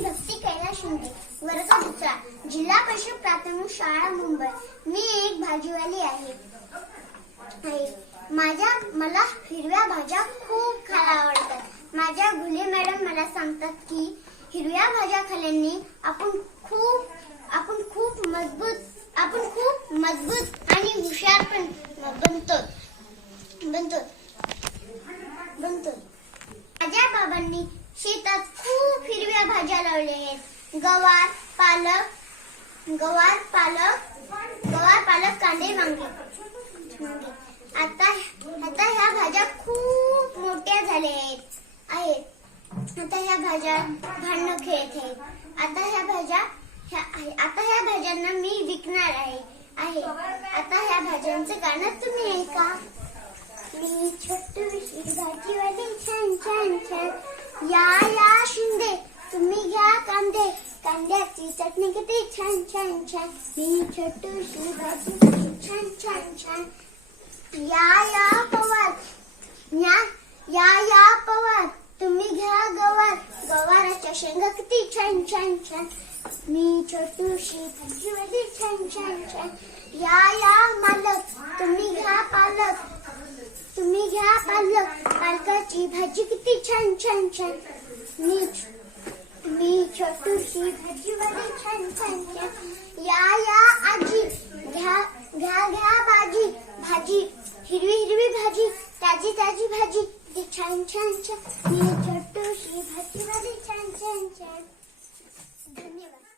भक्ती कैलास शिंदे वर्ग दुसरा जिल्हा परिषद प्राथमिक शाळा मुंबई. मी एक भाजीवाली आहे. माझ्या मला हिरव्या भाज्या खूप खायला आवडतात. माझ्या घुले मॅडम मला सांगतात की हिरव्या भाज्या खाल्ल्याने आपण खूप आपण खूप मजबूत आपण खूप मजबूत आणि हुशार पण बनतो बनतो माझ्या बाबांनी शेतात खूप हिरव्या भाज्या लावल्या आहेत. गवार पालक गवार पालक गवार पालक कांदे वांगे. आता आता ह्या भाज्या खूप मोठ्या झाल्या आहेत. आहेत. आता ह्या भाज्या भांडणं खेळत आहेत. आता ह्या भाज्या ह्या- आता ह्या भाज्यांना मी विकणार आहे. आहे. आता ह्या भाज्यांचं गाणं तुम्ही ऐका. मी छोटूशी भाजीवाली छान छान छान. या या शिंदे तुम्ही घ्या कांदे कांद्याची चटणी किती छान छान छान. मी छोटूशी भाजीवाली छान छान छान. या या पवार. या या या पवार. तुम्ही घ्या गवार. गवाराच्या शेंगा किती छान छान छान. मी छोटूशी भाजीवाली छान छान छान. या या मालक. तुम्ही घ्या पालक. तुम्ही घ्या पालक. पालकाची भाजी किती छान छान छान. मी भाजी भाजीमध्ये छान छान या या आजी घ्या घ्या घ्या भाजी भाजी हिरवी हिरवी भाजी ताजी ताजी भाजी ती छान छान छान मी छोटूशी भाजीमध्ये छान छान छान धन्यवाद।